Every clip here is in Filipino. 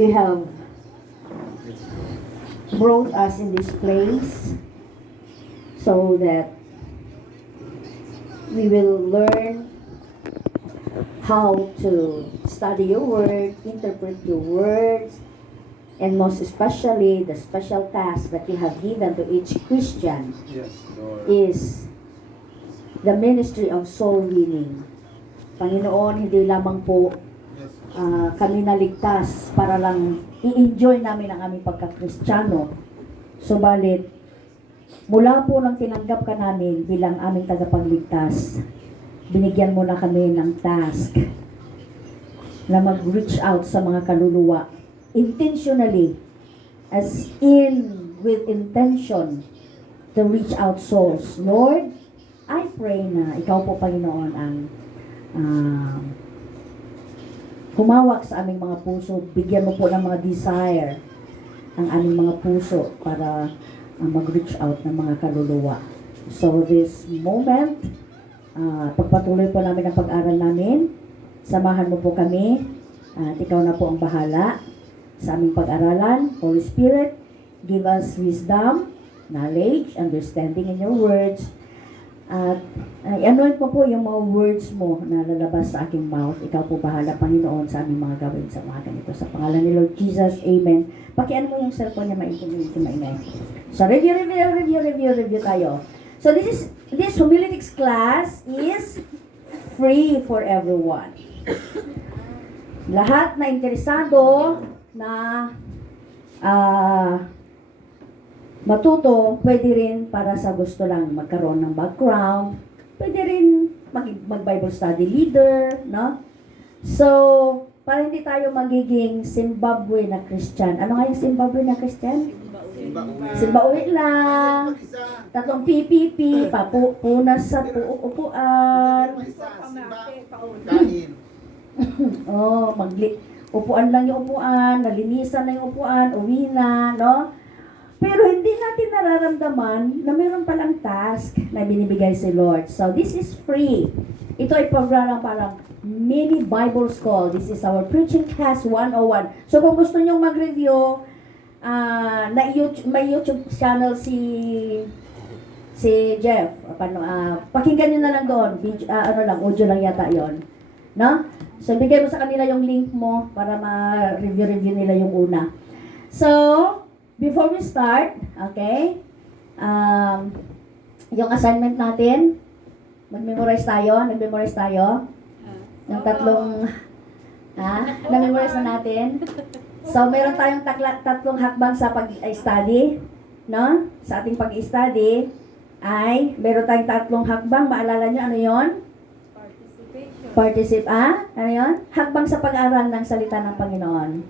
You have brought us in this place so that we will learn how to study your word, interpret your words, and most especially the special task that you have given to each Christian is the ministry of soul winning. Panginoon, hindi lamang po kami naligtas para lang i-enjoy namin ang aming pagka-Kristiyano. Subalit, mula po nang tinanggap ka namin bilang aming tagapagligtas, binigyan mo na kami ng task na mag-reach out sa mga kaluluwa intentionally, as in with intention to reach out souls. Lord, I pray na ikaw po, Panginoon, ang humawak sa aming mga puso. Bigyan mo po ng mga desire ang aming mga puso para mag-reach out ng mga kaluluwa. So this moment, pagpatuloy po namin ang pag-aral namin. Samahan mo po kami at ikaw na po ang bahala sa aming pag-aralan. Holy Spirit, give us wisdom, knowledge, understanding in your words. At anoint mo po yung mga words mo na lalabas sa aking mouth. Ikaw po bahala, Panginoon, sa aming mga gawin sa mga ganito. Sa pangalan ni Lord Jesus, Amen. Pakian mo yung cellphone niya, maingay. So, review tayo. So, this homiletics class is free for everyone. Lahat na interesado na matuto, pwede rin para sa gusto lang magkaroon ng background, pwede rin mag-Bible study leader, no? So, para hindi tayo magiging Zimbabwe na Christian. Ano nga yung Zimbabwe na Christian? Simbawi lang. Tatlong PPP, punas sa upuan. Upuan lang yung upuan, nalinisan na yung upuan, uwi na, no? Pero hindi natin nararamdaman na mayroon palang task na binibigay si Lord. So, this is free. Ito ay parang mini Bible school. This is our preaching class 101. So, kung gusto nyong mag-review, may YouTube channel si Jeff. Pakinggan nyo na lang doon. Audio lang yata yon, no? So, bigay mo sa kanila yung link mo para ma-review nila yung una. So, before we start, okay, yung assignment natin, nag-memorize tayo. Yung tatlong, na-memorize na natin. So, meron tayong tatlong hakbang sa pag-study, no? Sa ating pag-study, ay, meron tayong tatlong hakbang. Maalala nyo, ano yon? Ano yon? Hakbang sa pag-aral ng salita ng Panginoon.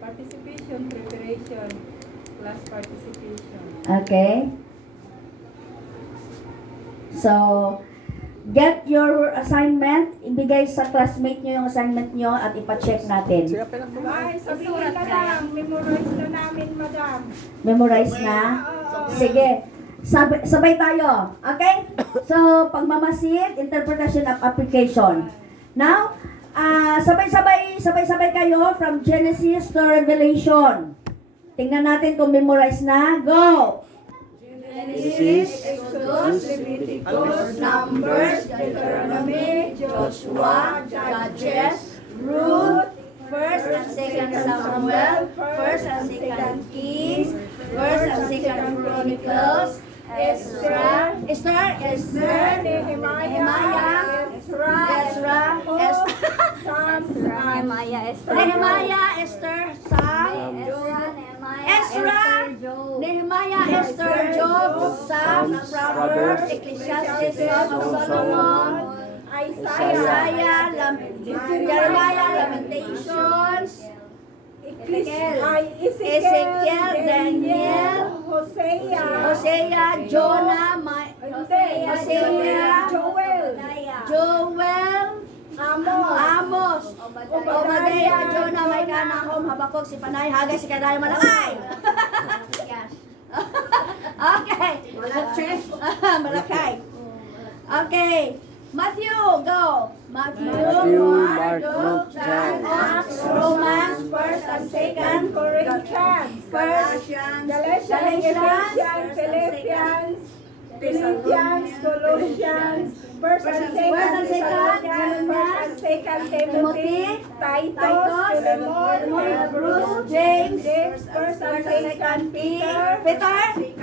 Participation, preparation, class participation. Okay. So, get your assignment, ibigay sa classmate nyo yung assignment nyo at ipacheck natin. Ay, sabihin na lang, memorize na namin, madam. Memorize na? Sige. Sabay tayo. Okay? So, pagmamasid, interpretation of application. Now, sabay-sabay kayo from Genesis to Revelation. Tingnan natin kung memorize na. Go! Genesis, Exodus, Leviticus, Numbers, Deuteronomy, Joshua, Judges, Ruth, 1st and 2nd Samuel, 1st and 2nd Kings, 1st and 2nd Chronicles, Ezra, Nehemiah, Esther, Job, Psalms, Proverbs, Ecclesiastes, Song of Solomon, Isaiah, Jeremiah, Lamentations, Ezekiel, Daniel, Hosea, Jonah, Joel, Amos, Obadiah, Jonah, Micah, Nahum, Habakkuk, si Panay, Haggai, si Kadaya, Malakay. Okay. Malakay. Okay. Matthew, go. Matthew, Mark, Luke, John, Acts, Romans, 1st and 2nd, Corinthians, Galatians, Galatians, Ephesians, Philippians, Philippians, Colossians, First and Second Thessalonians, First and Second Timothy, Titus, Philemon, Hebrews, James, First and Second Peter,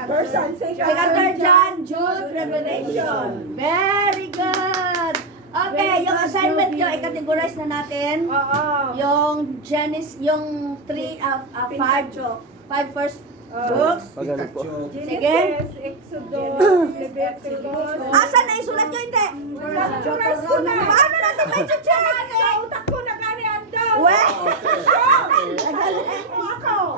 First and Second John, Jude, Revelation. Very good. Okay, yung assignment nyo, i-categorize na natin. Oo. Yung Genesis, yung 5 first books. Pagano po? Genesis, Exodus, Leviticus. Asan na isulat nyo? Hindi. Categorize ko na. Paano natin may check? Sa utak ko na gani ando. We! Ako.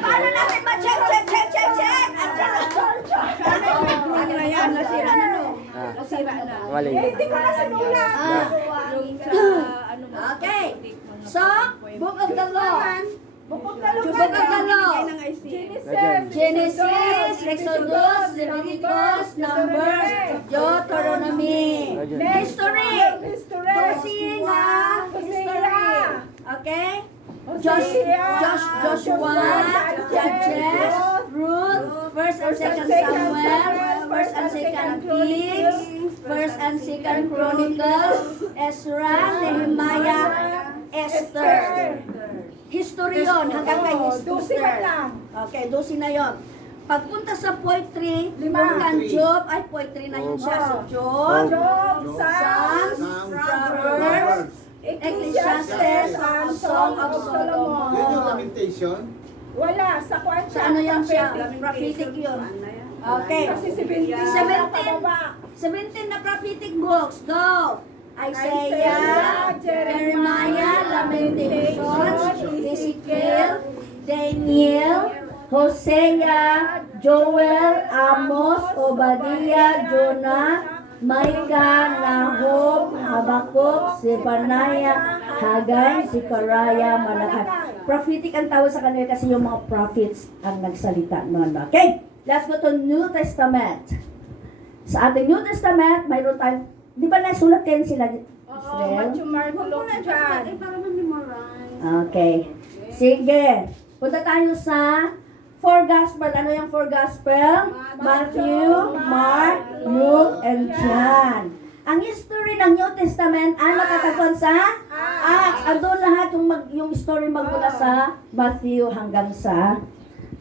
Paano natin ma-check? Andiyan ang ano na yan? Nasira na no? Nasira na. Mali. Hindi ko na sinulat. Okay. So, Book of the Law. Book of the Book of the Law. Genesis, Exodus, Leviticus, Numbers, Deuteronomy. History. Dosina. History. Okay? Joshua, Judges, Ruth, First and Second Samuel, First and Second Kings, First and Second Chronicles, Ezra, Nehemiah, Esther. History yun, hanggang kay Esther. Okay, 12 na yun. Pagpunta sa poetry, kung Job, ay poetry na yun siya. So, Job, Psalms, Proverbs, Ecclesiastes, and Song of Yun yung Solomon. lamentation. Wala, sa kwarta. Sa ano yan siya? Prophetic yun. Okay. Kasi 17 17 na prophetic books. Go! Isaiah, Jeremiah, Lamentations, Ezekiel, Daniel, Hosea, Joel, Amos, Obadiah, Jonah, Micah, Nahum, Habakkuk, Zephaniah, Haggai, Zechariah, Malachi. Prophetic ang tawag sa kanila kasi yung mga prophets ang nagsalita noon. Okay, let's go to New Testament. Sa ating New Testament, mayroon tayong, di ba nasulat din sila? Oo, Matthew, Mark, Luke, John. Okay. Sige. Punta tayo sa four gospel. Ano yung four gospel? Matthew, Mark, Luke, and John. Ang history ng New Testament ay matatagpuan sa Acts. Andun lahat yung story magmula sa Matthew hanggang sa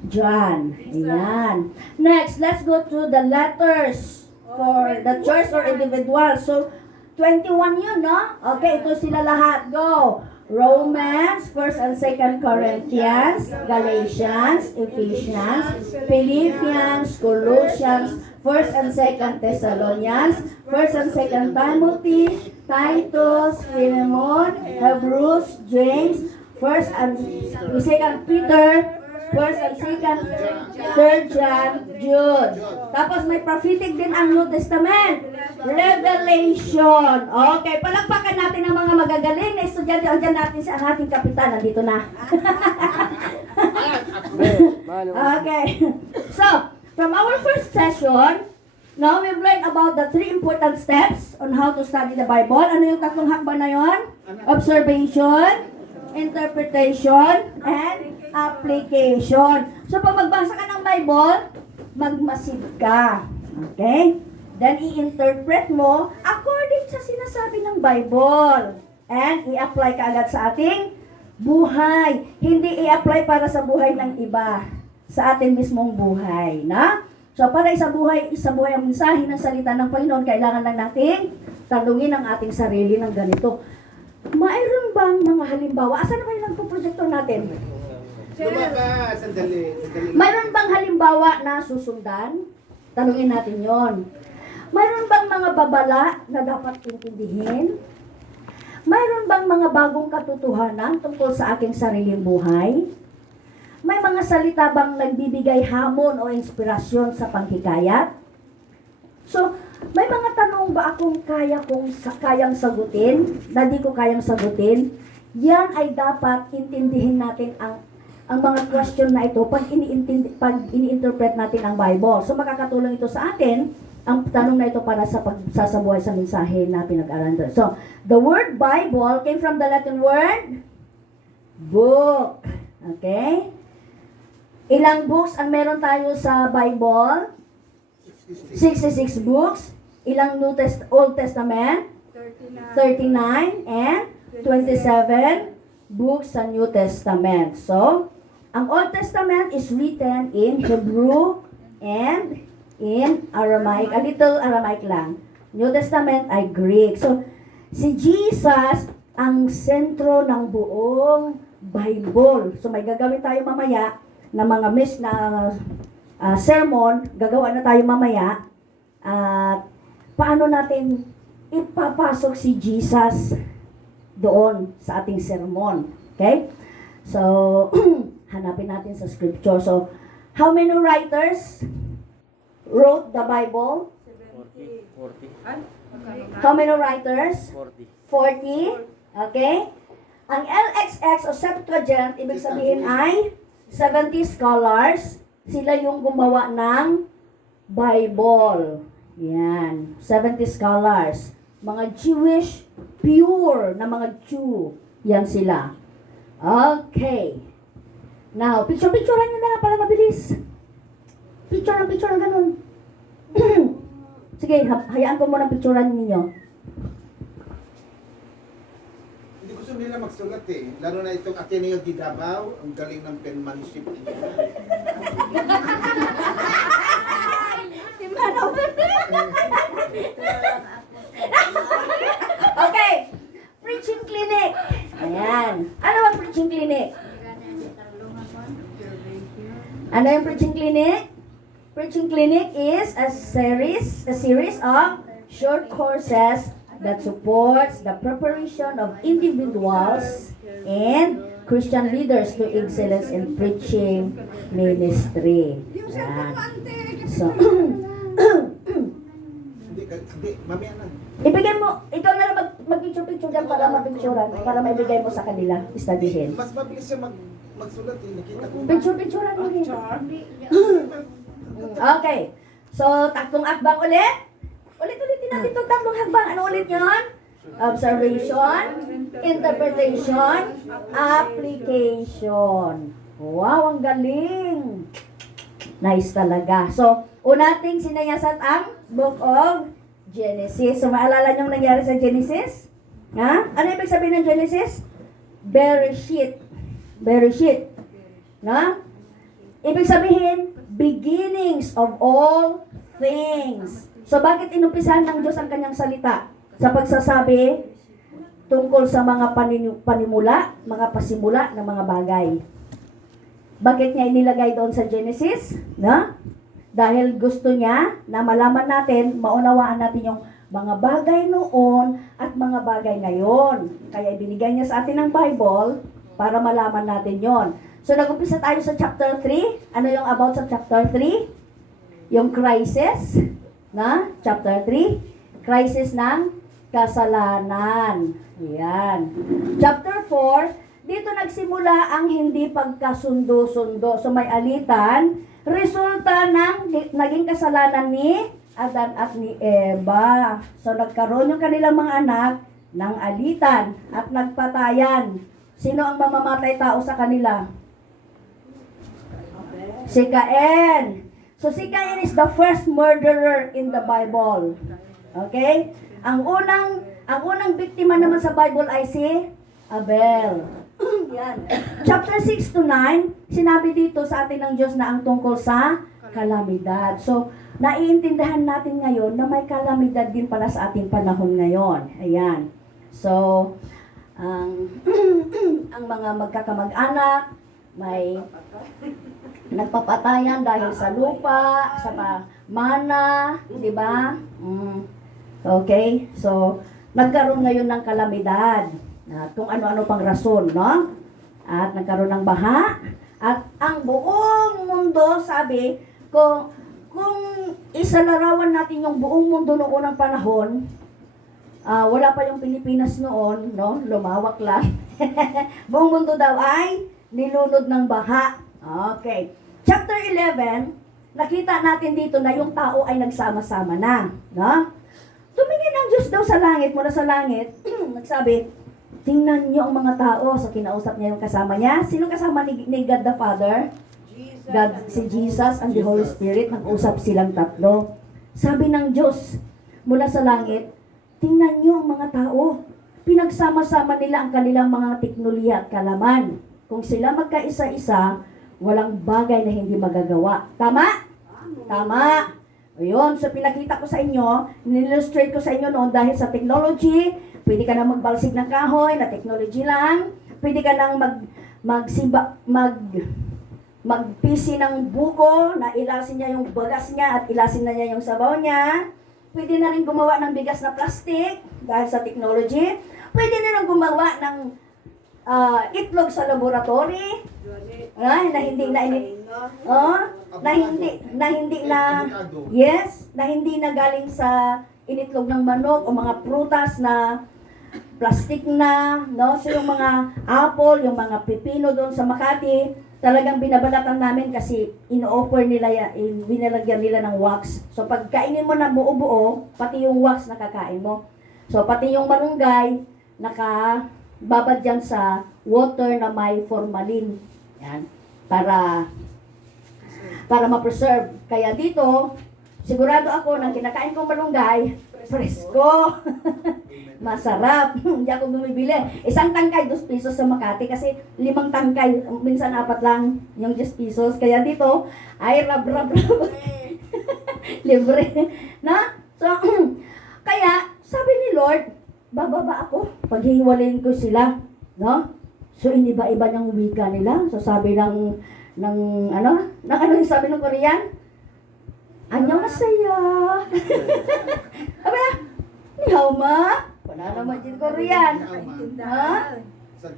John. Ayan. Next, let's go to the letters for the church or individual. So, 21 yun, no? Okay, ito sila lahat. Go! Romans, 1st and 2nd Corinthians, Galatians, Ephesians, Philippians, Colossians, 1st and 2nd Thessalonians, 1st and 2nd Timothy, Titus, Philemon, Hebrews, James, 1st and 2nd Peter, 1st and 2nd, 3rd John, Jude. Tapos may prophetic din ang New Testament. Revelation. Okay, palakpakan natin ang mga magagaling na estudyante. Andiyan natin si ang ating kapitan. Nandito na. Okay. So, from our first session, now we've learned about the 3 important steps on how to study the Bible. Ano yung tatlong hakbang na yon? Observation, interpretation, and application. So, pag magbasa ka ng Bible, magmasid ka. Okay? Then, i-interpret mo according sa sinasabi ng Bible. And, i-apply ka agad sa ating buhay. Hindi i-apply para sa buhay ng iba. Sa atin mismong buhay. Na? So, para isa buhay ang mensahe ng salita ng Panginoon, kailangan lang nating tanungin ang ating sarili ng ganito. Mayroon bang mga halimbawa? Asan na ba yung nagpo-projector natin? Lumaka, sandali. Mayroon bang halimbawa na susundan? Tanungin natin yon. Mayroon bang mga babala na dapat intindihin? Mayroon bang mga bagong katotohanan tungkol sa aking sariling buhay? May mga salita bang nagbibigay hamon o inspirasyon sa panghikayat? So, may mga tanong ba akong kayang sagutin, na di ko kayang sagutin? Yan ay dapat intindihin natin ang mga question na ito pag ini-interpret natin ang Bible. So, makakatulong ito sa atin ang tanong na ito para sa pagsasabuhay sa mensahe na pinag-aralan doon. So, the word Bible came from the Latin word book. Okay? Ilang books ang meron tayo sa Bible? 66 books. Ilang Old Testament? 39 and 27 books sa New Testament. So, ang Old Testament is written in Hebrew and in Aramaic. A little Aramaic lang. New Testament ay Greek. So, si Jesus ang sentro ng buong Bible. So, may gagawin tayo mamaya na mga sermon, gagawa na tayo mamaya. At paano natin ipapasok si Jesus doon sa ating sermon. Okay? So, hanapin natin sa scripture. So, how many writers wrote the Bible? 40. How many writers? 40. 40. Okay? Ang LXX o Septuagint, ibig sabihin ay 70 scholars. Sila yung gumawa ng Bible. Yan. 70 scholars. Mga Jewish, pure na mga Jew. Yan sila. Okay. Now, picture-picturean nyo na lang para mabilis. Picture ng ganun. Sige, hayaan ko muna picturean ninyo. Hindi gusto nila magsulat eh. Lalo na itong Ateneo de Davao, ang galing ng penmanship nila. Okay. Preaching clinic. Ayan. Ano ang preaching clinic? Ano yung preaching clinic? Preaching clinic is a series of short courses that supports the preparation of individuals and Christian leaders to excellence in preaching ministry. Ayan. So, Hindi, mamaya na. ibigay mo, ikaw na lang mag-picture-picture dyan para mapicturean, para maibigay mo sa kanila, studyhin. Mas mabilis siya magsulat eh. Nakita ko. Picture-picturean mo rin. Okay. So, tatlong hakbang ulit. Ulit-ulitin natin itong tatlong hakbang. Ano ulit yun? Observation, interpretation, application. Wow, ang galing. Nice talaga. So, unating sinayasat ang Book of Genesis. So, maalala niyong nangyari sa Genesis? Ha? Ano ibig sabihin ng Genesis? Bereshit. Bereshit. Na? Ibig sabihin, beginnings of all things. So, bakit inumpisahan ng Diyos ang kanyang salita? Sa pagsasabi tungkol sa mga panimula, mga pasimula ng mga bagay. Bakit niya inilagay doon sa Genesis? Na? Dahil gusto niya na malaman natin, maunawaan natin yung mga bagay noon at mga bagay ngayon. Kaya ibinigay niya sa atin ng Bible para malaman natin yon. So, nag-umpisa tayo sa chapter 3. Ano yung about sa chapter 3? Yung crisis, na? Chapter 3. Crisis ng kasalanan. Yan. Chapter 4, dito nagsimula ang hindi pagkasundo-sundo. So, may alitan. Resulta ng naging kasalanan ni Adan at ni Eva. So, nagkaroon yung kanilang mga anak ng alitan at nagpatayan. Sino ang mamamatay tao sa kanila? Si Cain. So, si Cain is the first murderer in the Bible. Okay? Ang unang biktima naman sa Bible ay si Abel. Yan. Chapter 6 to 9, sinabi dito sa atin ng Diyos na ang tungkol sa kalamidad. So, naiintindihan natin ngayon na may kalamidad din pala sa ating panahon ngayon. Ayan. So, ang mga magkakamag-anak, may nagpapatayan dahil sa lupa, sa mana, di ba? Okay? So, nagkaroon ngayon ng kalamidad. At kung ano-ano pang rason, no? At nagkaroon ng baha. At ang buong mundo, sabi, kung isalarawan natin yung buong mundo noong unang panahon, wala pa yung Pilipinas noon, no? Lumawak lang. Buong mundo daw ay nilunod ng baha. Okay. Chapter 11, nakita natin dito na yung tao ay nagsama-sama na. No? Tumingin ang Diyos daw sa langit, mula sa langit, nagsabi, tingnan niyo ang mga tao. So kinausap niya yung kasama niya. Sino kasama ni God the Father? God, si Jesus and the Holy Spirit. Nag-usap silang tatlo. Sabi ng Diyos, mula sa langit, tingnan niyo ang mga tao. Pinagsama-sama nila ang kanilang mga teknolohiya at kalaman. Kung sila magkaisa-isa, walang bagay na hindi magagawa. Tama? Tama. Ayun, so pinakita ko sa inyo, nillustrate ko sa inyo noon dahil sa technology, pwede ka nang magbalsig ng kahoy na technology lang, pwede ka nang magpisi ng buko na ilasin niya yung bagas niya at ilasin na niya yung sabaw niya. Pwede na rin gumawa ng bigas na plastic dahil sa technology. Pwede na rin gumawa ng itlog sa laboratory. Ay, na hindi na hindi na galing sa initlog ng manok o mga prutas na plastic na, no? So yung mga apple, yung mga pipino doon sa Makati, talagang binabalatan namin kasi ino-offer nila yan, binalagyan nila ng wax. So pag kainin mo na buo-buo, pati yung wax nakakain mo. So pati yung malunggay, nakababad yan sa water na may formalin. Yan. Para ma-preserve. Kaya dito, sigurado ako nang kinakain kong malunggay, presko. Masarap. Hindi ako bumibili. Isang tangkay, 2 pesos sa Makati kasi 5 tangkay, minsan 4 lang yung 10 pesos. Kaya dito, ay rab. Libre. Na? So, kaya, sabi ni Lord, bababa ako, paghihiwalayin ko sila. No? So, iniba-iba niyang wika nila. So, sabi ng yung sabi ng Korean? Annyeonghaseyo. Aba, ni hao ma. Wala naman din Korean. Ha?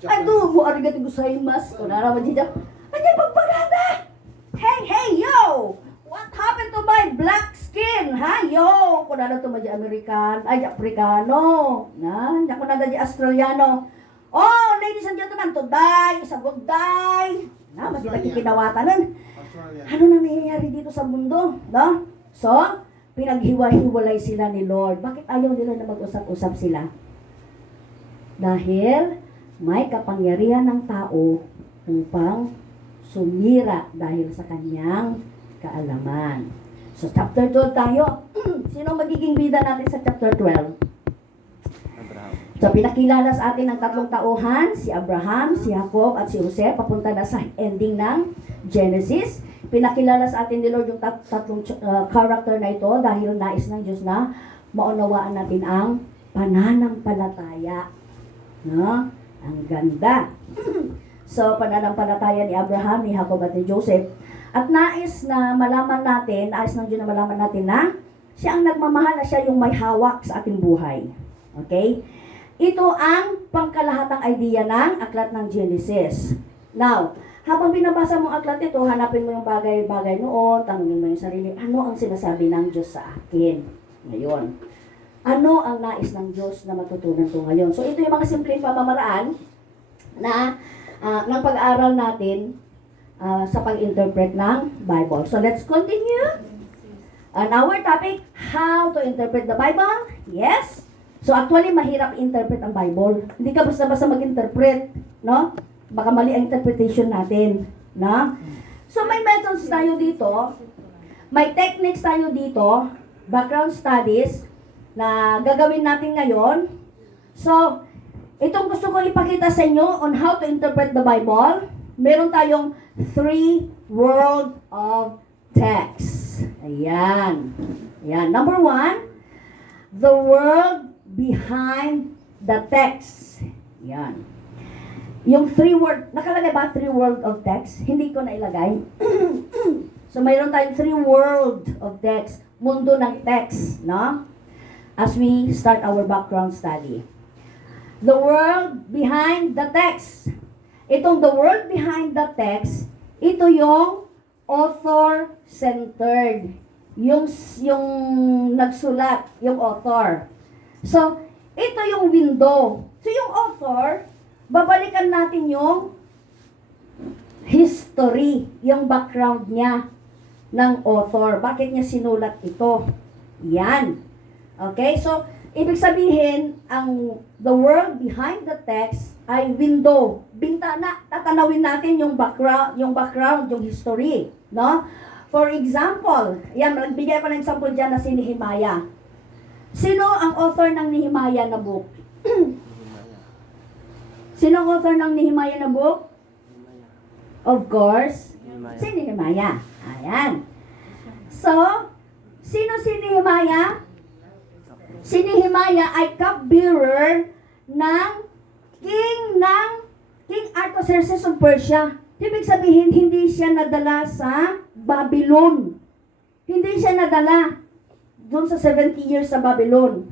Aduh, arigatou gozaimasu. Wala naman din. Anya pagpaganda. Hey, yo! What happened to my black skin? Ha, yo! Kung na to maji American, ay Africano. Na, ko na di Australiano. Oh, ladies and gentlemen, today is a good day. Na, maji nakikinawatanan. Ano nang nangyayari dito sa mundo? No? So, pinaghiwa-hiwalay sila ni Lord. Bakit ayaw nila na mag-usap-usap sila? Dahil may kapangyarihan ng tao upang sumira dahil sa kanyang kaalaman. So, chapter 12 tayo. Sino magiging bida natin sa chapter 12? So, pinakilala sa atin ng 3 tauhan, si Abraham, si Jacob, at si Jose, papunta na sa ending ng Genesis. Pinakilala sa atin ni Lord yung tatlong character na ito dahil nais ng Diyos na maunawaan natin ang pananampalataya. No? Ang ganda. So, pananampalataya ni Abraham, ni Jacob, at ni Joseph. At nais na malaman natin, nais ng Diyos na malaman natin na siya ang nagmamahal, na siya yung may hawak sa ating buhay. Okay? Ito ang pangkalahatang idea ng aklat ng Genesis. Now, habang binabasa mo ang aklat ito, hanapin mo yung bagay-bagay noon, tanungin mo yung sarili, ano ang sinasabi ng Diyos sa akin ngayon? Ano ang nais ng Diyos na matutunan ko ngayon? So, ito yung mga simpleng pamamaraan na ng pag-aaral natin sa pag-interpret ng Bible. So, let's continue. And our topic, how to interpret the Bible. Yes. So, actually, mahirap interpret ang Bible. Hindi ka basta-basta mag-interpret, no? Baka mali ang interpretation natin, no? So, may methods tayo dito. May techniques tayo dito. Background studies na gagawin natin ngayon. So, itong gusto kong ipakita sa inyo on how to interpret the Bible. Meron tayong 3 world of text. Ayan. Ayan. Number 1, the world behind the text. Ayan. Yung 3 word, nakalagay ba 3 world of text? Hindi ko na ilagay. So, mayroon tayong 3 world of text. Mundo ng text, no? As we start our background study. The world behind the text. Itong the world behind the text, ito yung author-centered. Yung nagsulat, yung author. So, ito yung window. So, yung author, babalikan natin yung history, yung background niya. ng author. Bakit niya sinulat ito? Yan. Okay, so ibig sabihin, the world behind the text ay window, bintana. Tatanawin natin yung background, yung history, no? For example, yan, nagbigay ko ng example dyan na si Nehemiah. Sino ang author ng Nehemiah na book? Sino ang author ng Nehemiah na book? Of course, si Nehemiah. Ayan. So, sino si Nehemiah? Si Nehemiah ay cupbearer ng King Artaxerxes of Persia. Ibig sabihin, hindi siya nadala sa Babylon. Hindi siya nadala doon sa 70 years sa Babylon.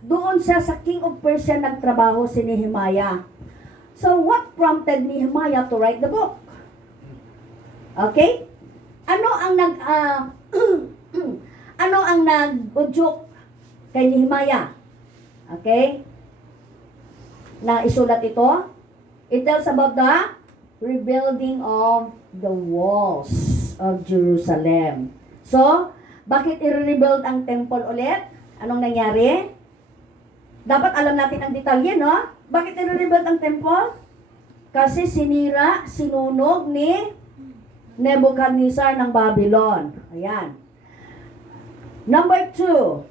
Doon siya sa King of Persia nagtrabaho si Nehemiah. So, what prompted Nehemiah to write the book? Okay? Ano ang nag-udyok kay Nehemiah? Okay? Na isulat ito? It tells about the rebuilding of the walls of Jerusalem. So, bakit i-rebuild ang temple ulit? Anong nangyari? Dapat alam natin ang detalye, no? Bakit i-rebuild ang temple? Kasi sinira, sinunog ni Nebuchadnezzar ng Babylon. Ayan. Number 2,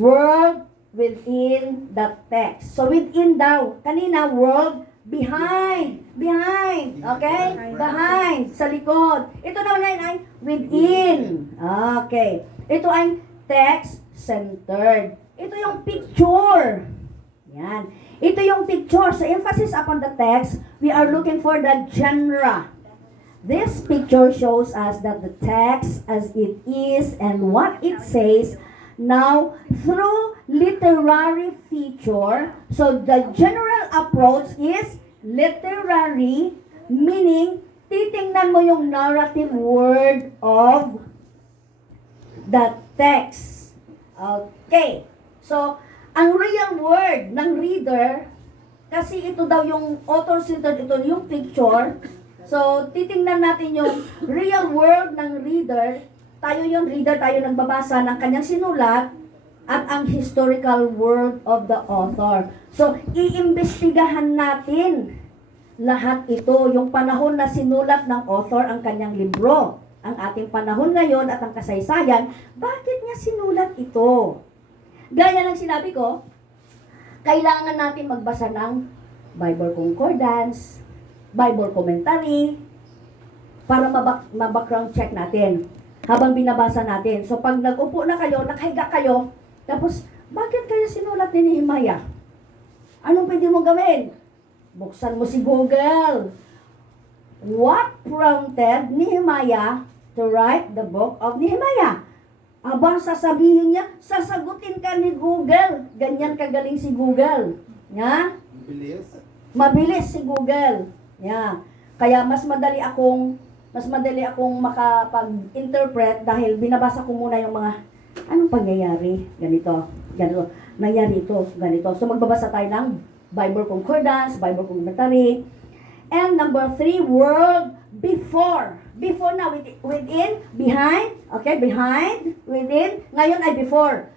world within the text. So, within daw. Kanina, world behind. Okay? Behind. Sa likod. Ito daw na ay within. Okay. Ito ay text-centered. Ito yung picture. Yan. Ito yung picture. So, emphasis upon the text, we are looking for the genre. This picture shows us that the text as it is and what it says now through literary feature. So the general approach is literary, meaning titingnan mo yung narrative word of the text. Okay. So, ang real word ng reader, kasi ito daw yung author-centered, ito yung picture. So, titingnan natin yung real word ng reader. Tayo yung reader, tayo nagbabasa ng kanyang sinulat at ang historical word of the author. So, iimbestigahan natin lahat ito, yung panahon na sinulat ng author ang kanyang libro. Ang ating panahon ngayon at ang kasaysayan, bakit niya sinulat ito? Gaya ng sinabi ko, kailangan natin magbasa ng Bible Concordance, Bible commentary, para ma-background check natin habang binabasa natin. So, pag nag-upo na kayo, nakahiga kayo, tapos, bakit kaya sinulat ni Nehemiah? Anong pwede mong gawin? Buksan mo si Google. What prompted Nehemiah to write the book of Nehemiah? Aba, sasabihin niya, sasagutin ka ni Google. Ganyan kagaling si Google. Nga? Mabilis si Google. Yeah. Kaya mas madali akong makapag-interpret dahil binabasa ko muna yung mga anong pangyayari, ganito. Nangyari ito, ganito. So magbabasa tayo ng Bible Concordance, Bible Commentary. And number 3, world before. Before na, within, behind, okay, behind, within. Ngayon ay before.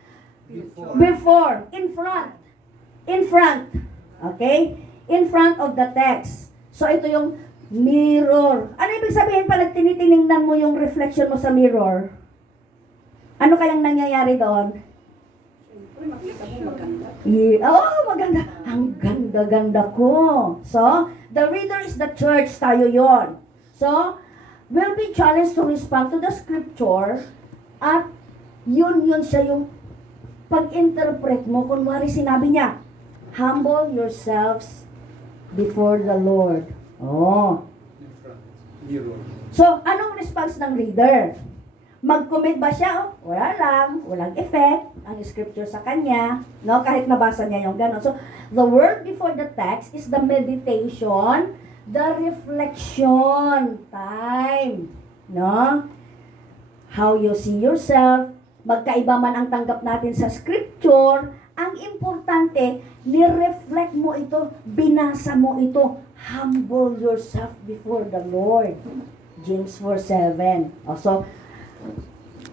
Before, in front, okay, in front of the text. So, ito yung mirror. Ano ibig sabihin pag tinitingnan mo yung reflection mo sa mirror? Ano kayang nangyayari doon? Maganda. Ang ganda-ganda ko. So, the reader is the church, tayo yon. So, we'll be challenged to respond to the scripture at yun siya yung pag-interpret mo. Kunwari sinabi niya, humble yourselves before the Lord. Oh. So, anong response ng reader? Mag-comment ba siya? Wala lang. Walang effect ang scripture sa kanya. No? Kahit nabasa niya yung gano'n. So, the word before the text is the meditation, the reflection time. No? How you see yourself. Magkaiba man ang tanggap natin sa scripture, ang importante, ni-reflect mo ito, binasa mo ito, humble yourself before the Lord. James 4:7. So,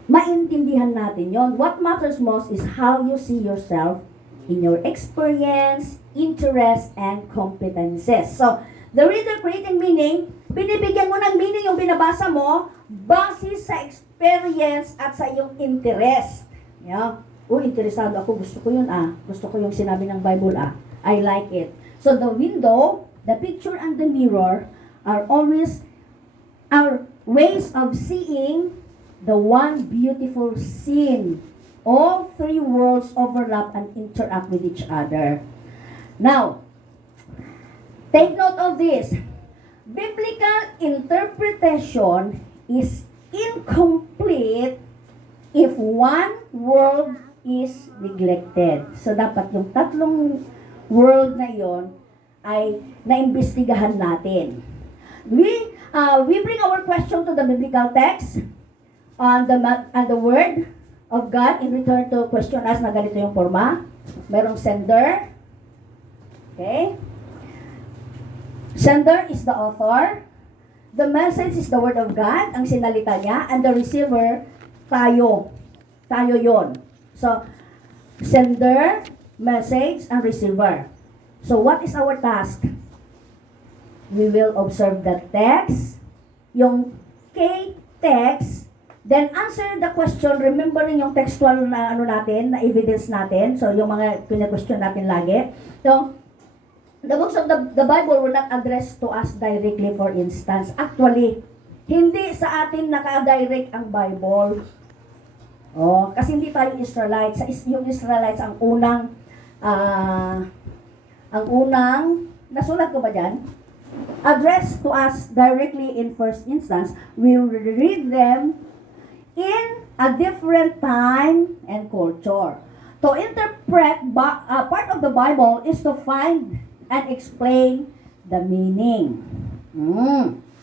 maintindihan natin yon. What matters most is how you see yourself in your experience, interest, and competences. So, the reader creating meaning, binibigyan mo ng meaning yung binabasa mo base sa experience at sa iyong interest. Yeah. Interesado ako. Gusto ko yun Gusto ko yung sinabi ng Bible I like it. So, the window, the picture, and the mirror are always our ways of seeing the one beautiful scene. All three worlds overlap and interact with each other. Now, take note of this. Biblical interpretation is incomplete if one world is neglected. So, dapat yung tatlong world na yon ay naimbestigahan natin. We bring our question to the biblical text on the word of God in return to question us na ganito yung forma. Merong sender. Okay? Sender is the author. The message is the word of God, ang sinalita niya, and the receiver, tayo. Tayo yon. So, sender, message, and receiver. So, what is our task? We will observe the text, yung K-text, then answer the question, remembering yung textual na natin, na evidence natin. So, yung mga question natin lagi. So, the books of the Bible were not addressed to us directly, for instance. Actually, hindi sa atin naka-direct ang Bible. Kasi hindi tayo Israelites. Yung Israelites ang unang nasulat ko ba dyan? Addressed to us directly in first instance. We read them in a different time and culture. To interpret part of the Bible is to find and explain the meaning.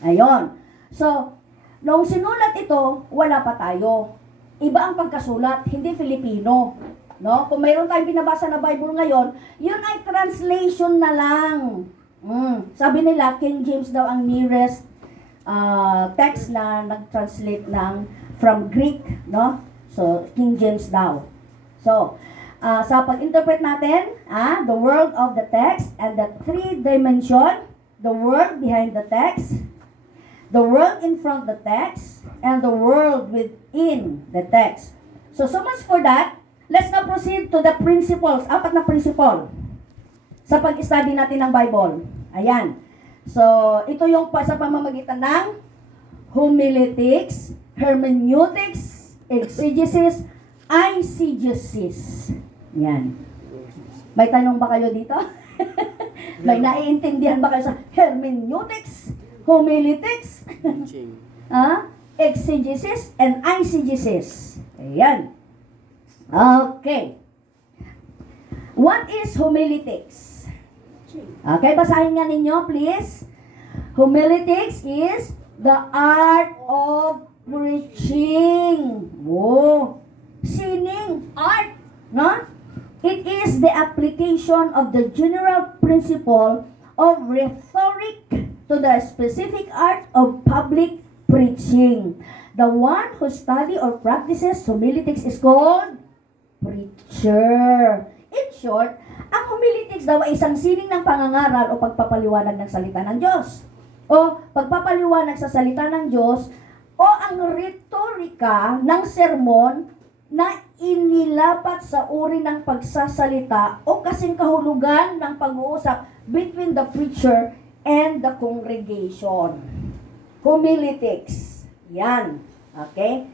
Ayon. So, nung sinulat ito, wala pa tayo. Iba ang pagkasulat, hindi Filipino. No? Kung mayroon tayong binabasa na Bible ngayon, yun ay translation na lang. Sabi nila, King James daw ang nearest text na nag-translate from Greek, no? So, King James daw. So, sa pag-interpret natin, the world of the text and the three dimension, the world behind the text, the world in front of the text, and the world within the text. So much for that. Let's now proceed to the principles. 4 na principle sa pag-study natin ng Bible. Ayan. So, ito yung sa pamamagitan ng homiletics, hermeneutics, exegesis, eisegesis. Yan. May tanong ba kayo dito? May naiintindihan ba kayo sa hermeneutics, homiletics, exegesis, and eisegesis? Ayan. Okay. What is homiletics? Okay, basahin nga ninyo, please. Homiletics is the art of preaching. Singing art, no? It is the application of the general principle of rhetoric to the specific art of public preaching. The one who study or practices homiletics is called preacher. In short, ang homiletics daw ay isang sining ng pangangaral o pagpapaliwanag ng salita ng Diyos. O pagpapaliwanag sa salita ng Diyos o ang retorika ng sermon na inilapat sa uri ng pagsasalita o kasing kahulugan ng pag-uusap between the preacher and the congregation. Homiletics. Yan. Okay?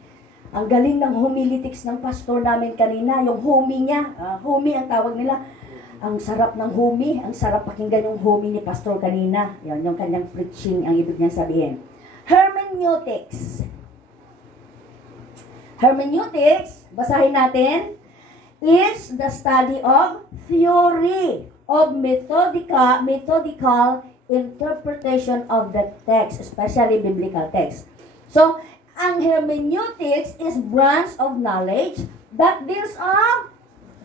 Ang galing ng homiletics ng pastor namin kanina, yung homie niya. Homie ang tawag nila. Ang sarap ng homie. Ang sarap pakinggan yung homie ni pastor kanina. Yan, yung kanyang preaching, ang ibig niya sabihin. Hermeneutics. Hermeneutics, basahin natin, is the study of theory of methodical interpretation of the text, especially biblical text. So, ang hermeneutics is branch of knowledge that deals of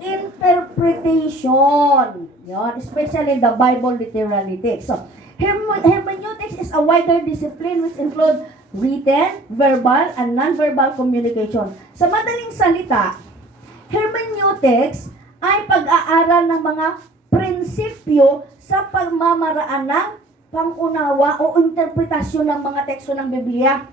interpretation. Yon, especially the Bible literary text. So, hermeneutics is a wider discipline which includes written, verbal, and non-verbal communication. Sa madaling salita, hermeneutics ay pag-aaral ng mga prinsipyo sa pagmamaraan ng pangunawa o interpretasyon ng mga teksto ng Biblia.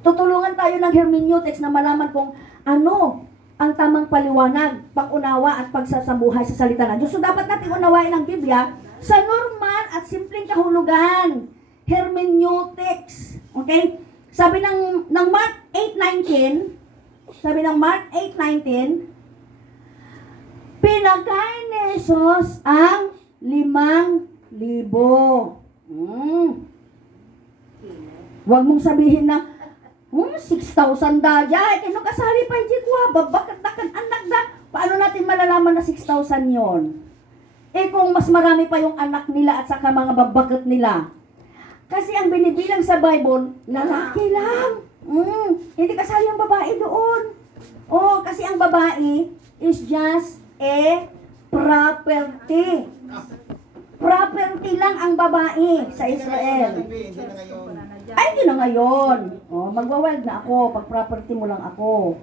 Tutulungan tayo ng hermeneutics na malaman kung ano ang tamang paliwanag, pangunawa at pagsasabuhay sa salita ng Diyos. So dapat natin unawain ang Biblia sa normal at simpleng kahulugan. Hermeneutics. Okay? Sabi ng Mark 8:19, pinakain ni Jesus ang 5,000. Huwag mong sabihin na 6,000 daya. Kino kasali pa yung kwa. Babakat anak da. Paano natin malalaman na 6,000 yon? Kung mas marami pa yung anak nila at saka mga babakat nila. Kasi ang binibilang sa Bible, lalaki lang. Hindi kasali yung babae doon. Kasi ang babae is just a property. Property lang ang babae sa Israel. Hindi na ngayon. Ay, hindi na ngayon. Magwa-wild na ako. Pag property mo lang ako.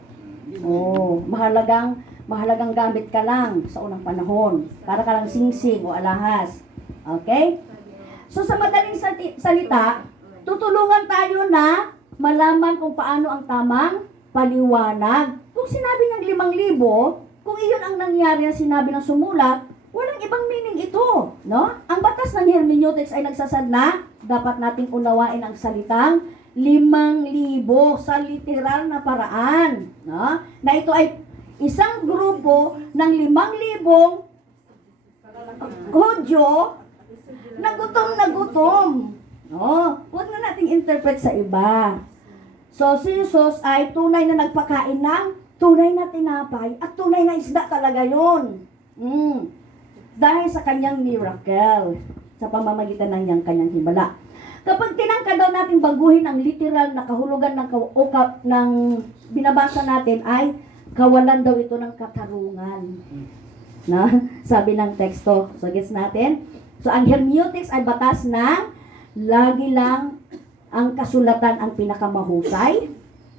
Mahalagang gamit ka lang sa unang panahon. Para ka lang singsing o alahas. Okay? So, sa madaling salita, tutulungan tayo na malaman kung paano ang tamang paliwanag. Kung sinabi niyang 5,000, kung iyon ang nangyari na sinabi ng sumulat, walang ibang meaning ito, no? Ang batas ng hermeneutics ay nagsasad na dapat nating unawain ang salitang 5,000 sa literal na paraan, no? Na ito ay isang grupo ng 5,000 Hudyo na gutom. No? Huwag na nating interpret sa iba. So, si Jesus ay tunay na nagpakain ng tunay na tinapay at tunay na isda talaga yun. Dahil sa kanyang miracle, sa pamamagitan ng kanyang himala. Kapag tinangka daw natin baguhin ang literal na kahulugan ng binabasa natin ay kawalan daw ito ng katarungan. Na? Sabi ng teksto. So, gets natin? So, ang hermeneutics ay batas na lagi lang ang kasulatan ang pinakamahusay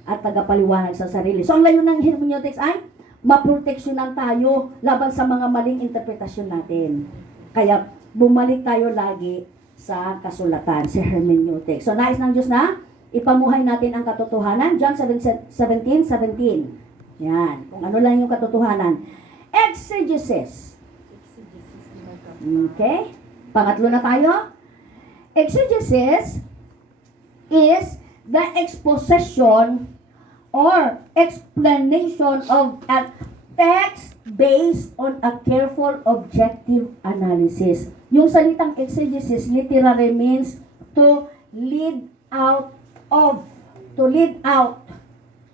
at tagapaliwanag sa sarili. So, ang layo ng hermeneutics ay maproteksyonan tayo laban sa mga maling interpretasyon natin. Kaya, bumalik tayo lagi sa kasulatan, sa hermeneutics. So, nais ng Diyos na ipamuhay natin ang katotohanan. John 17:17. Yan. Kung ano lang yung katotohanan. Exegesis. Okay? Pangatlo na tayo. Exegesis is the exposition or explanation of a text based on a careful objective analysis. Yung salitang exegesis literally means to lead out of. To lead out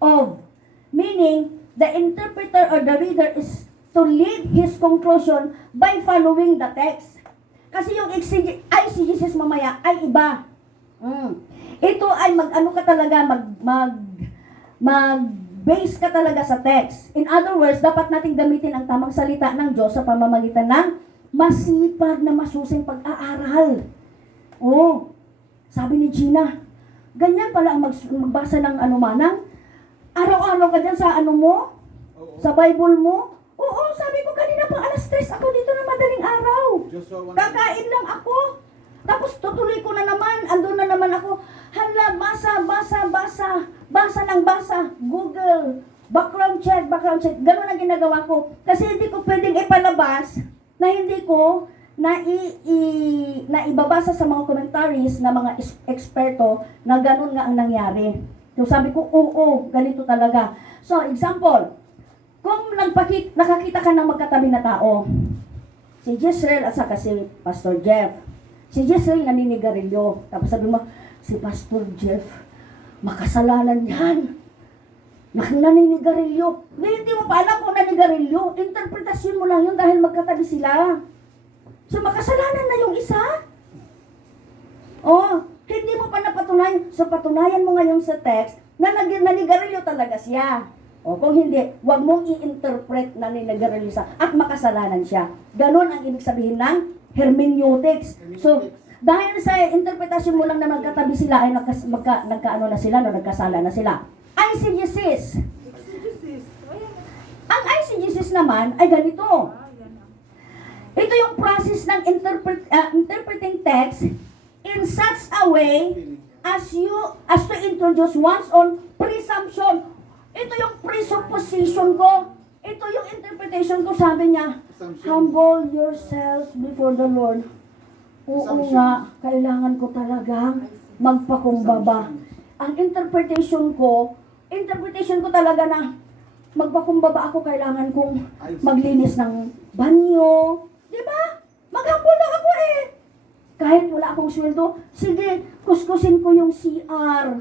of. Meaning, the interpreter or the reader is to lead his conclusion by following the text. Kasi yung exegesis mamaya ay iba. Ito ay mag-base ka talaga sa text. In other words, dapat nating gamitin ang tamang salita ng Diyos sa pamamagitan ng masipag na masusing pag-aaral. Sabi ni Gina, ganyan pala ang magbasa ng anumanang. Araw-araw ka dyan sa sa Bible mo. Oo, sabi ko kanina pang 3:00 ako dito na madaling araw. Kakain lang ako. Tapos tutuloy ko na naman, andun na naman ako. Hala, basa. Basa ng basa. Google. Background check. Ganun ang ginagawa ko. Kasi hindi ko pwedeng ipalabas na hindi ko na ibabasa sa mga commentaries na mga eksperto na ganun nga ang nangyari. So sabi ko, oo, ganito talaga. So, example, kung nakakita ka ng magkatabi na tao, si Jezreel at saka si Pastor Jeff. Si Jezreel naninigarilyo. Tapos sabi mo, si Pastor Jeff, makasalanan yan. Naninigarilyo. Hindi mo pa alam kung naninigarilyo. Interpretasyon mo lang yun dahil magkatabi sila. So, makasalanan na yung isa. Hindi mo pa napatunayan. So, patunayan mo ngayon sa text na naninigarilyo talaga siya. Kung hindi, huwag mong i-interpret na naninigarilyo siya at makasalanan siya. Ganon ang ibig sabihin ng hermeneutics. So, Dahil sa interpretasyon mo lang na magkatabi sila ay nagkaano na sila, no, nagkasala na sila. ICGCs. Ang ICGCs naman ay ganito. Ito yung process ng interpreting text in such a way as to introduce one's own presumption. Ito yung presupposition ko. Ito yung interpretation ko. Sabi niya, humble yourselves before the Lord. Oo nga, kailangan ko talagang magpakumbaba. Ang interpretation ko talaga na magpakumbaba ako, kailangan kong maglinis ng banyo. Di ba? Maghapon lang ako eh. Kahit wala akong sweldo, sige, kuskusin ko yung CR.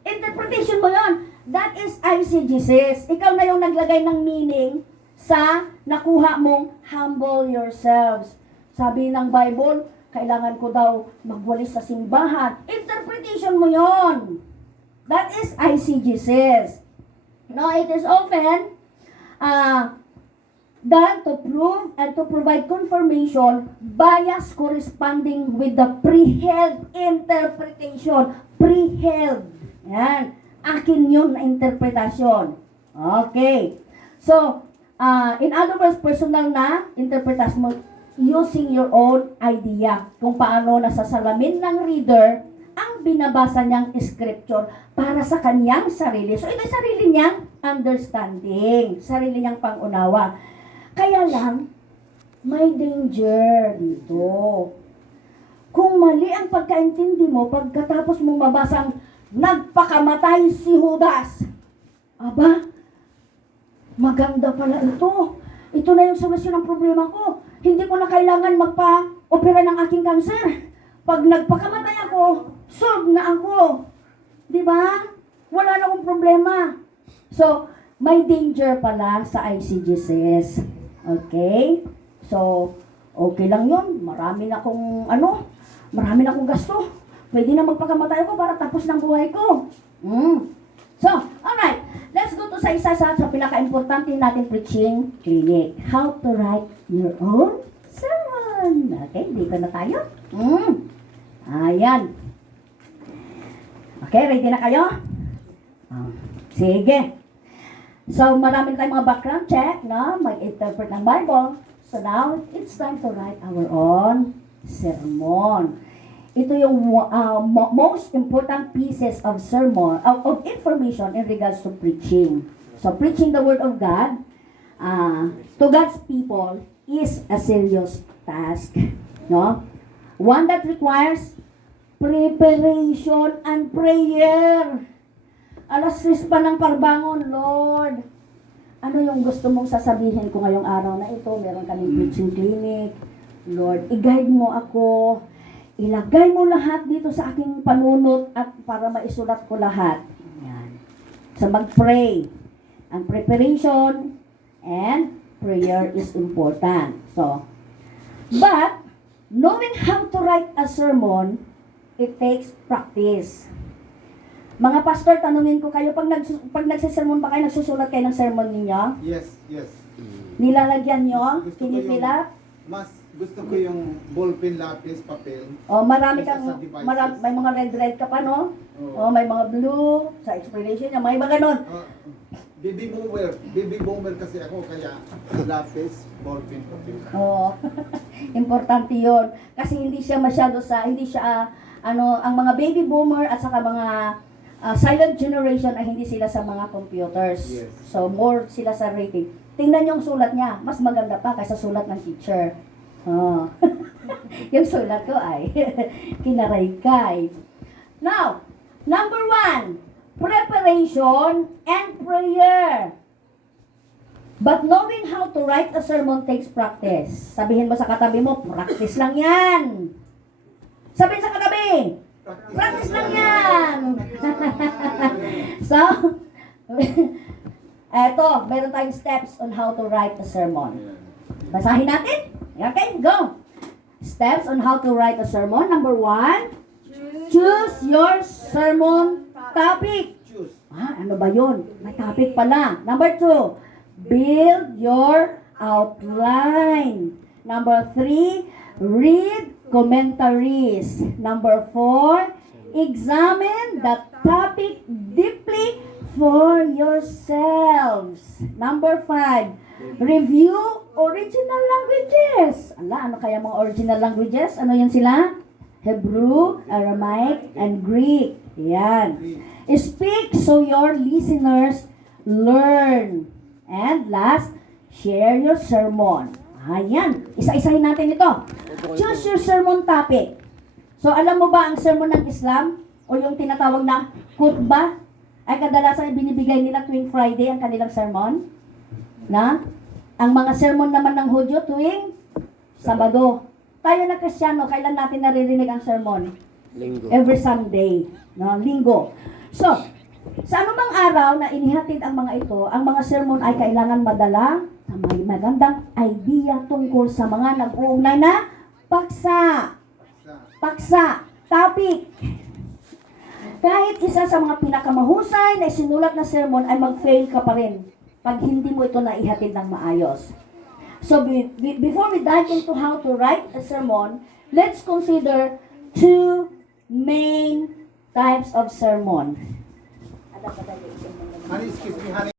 Interpretation mo yon. That is ICGCs. Ikaw na yung naglagay ng meaning sa nakuha mong humble yourselves. Sabi ng Bible, kailangan ko daw magwalis sa simbahan. Interpretation mo yon. That is ICGCs. No, it is often done to prove and to provide confirmation bias corresponding with the pre-held interpretation. Pre-held. Yan. Akin yun na interpretasyon. Okay. So, in other words, personal na interpretasyon mo using your own idea kung paano nasasalamin ng reader ang binabasa niyang scripture para sa kanyang sarili. So, ito sarili niyang understanding, sarili niyang pangunawa. Kaya lang, may danger dito. Kung mali ang pagkaintindi mo, pagkatapos mo mabasa ang nagpakamatay si Judas. Aba, maganda pala ito. Ito na yung solusyon ng problema ko. Hindi ko na kailangan magpa-opera ng aking cancer. Pag nagpakamatay ako, solve na ako. Di ba? Wala na akong problema. So, may danger pala sa ICGCs. Okay? So, okay lang yun. Marami na akong gasto. Pwede na magpakamatay ako para tapos ng buhay ko. So, alright. Let's go to sa isa sa pinaka-importante natin preaching clinic. How to write your own sermon. Okay, dito na tayo. Ayan. Okay, ready na kayo? Sige. So, marami na tayong mga background check, no? Mag-interpret ng Bible. So now, it's time to write our own sermon. Ito yung most important pieces of sermon, of information in regards to preaching. So, preaching the Word of God to God's people is a serious task. No? One that requires preparation and prayer. Alas 6 pa ng parbangon, Lord. Ano yung gusto mong sasabihin ko ngayong araw na ito? Meron kaming preaching clinic. Lord, i-guide mo ako. Ilagay mo lahat dito sa aking panunot at para maisulat ko lahat. Yan. So mag-pray. Ang preparation and prayer is important. So, but knowing how to write a sermon, it takes practice. Mga pastor, tanungin ko kayo, pag nagsisermon ba kayo, nagsusulat kayo ng sermon ninyo? Yes. Nilalagyan nyo? Gusto Can you ko fill yung- up? Mas gusto ko yung ballpen, lapis, papel. O, marami Kaysa kang, sa devices. may mga red ka pa, no? Oo. O, may mga blue, sa explanation niya, may mga ganon. Baby boomer kasi ako, kaya lapis, ballpen, papel. Oo. Importante yon. Kasi hindi siya ang mga baby boomer at saka mga silent generation ay hindi sila sa mga computers. Yes. So, more sila sa rating. Tingnan yung sulat niya. Mas maganda pa kaysa sulat ng teacher. Oh. Yung sulat ko ay kinaray-kay. Now, number 1, preparation and prayer. But knowing how to write a sermon takes practice. Sabihin mo sa katabi mo, practice lang yan. Sabihin sa katabi, practice lang yan. So, eto, meron tayong steps on how to write a sermon. Basahin natin. Okay, go. Steps on how to write a sermon. Number 1, choose your sermon topic. Choose. Ano ba yun? May topic pala. Number 2, build your outline. Number 3, read commentaries. Number 4, examine the topic deeply for yourselves. Number 5, review original languages. Ano kaya mga original languages? Ano yan sila? Hebrew, Aramaic, and Greek. Yan. Speak so your listeners learn. And last, share your sermon. Ayan. Isa-isahin natin ito. Choose your sermon topic. So, alam mo ba ang sermon ng Islam o yung tinatawag na khutbah ay kadalasan binibigay nila tuwing Friday ang kanilang sermon? Na? Ang mga sermon naman ng Hudyo tuwing Sabado. Tayo na Kristiyano, kailan natin naririnig ang sermon? Linggo. Every Sunday. No? Linggo. So, sa anumang araw na inihatid ang mga ito, ang mga sermon ay kailangan madala sa may magandang idea tungkol sa mga nag-uugnay na paksa. Paksa. Topic. Kahit isa sa mga pinakamahusay na isinulat na sermon ay mag-fail ka pa rin pag hindi mo ito naihatid ng maayos. So, before we dive into how to write a sermon, let's consider 2 main types of sermon. Honey, excuse me, honey.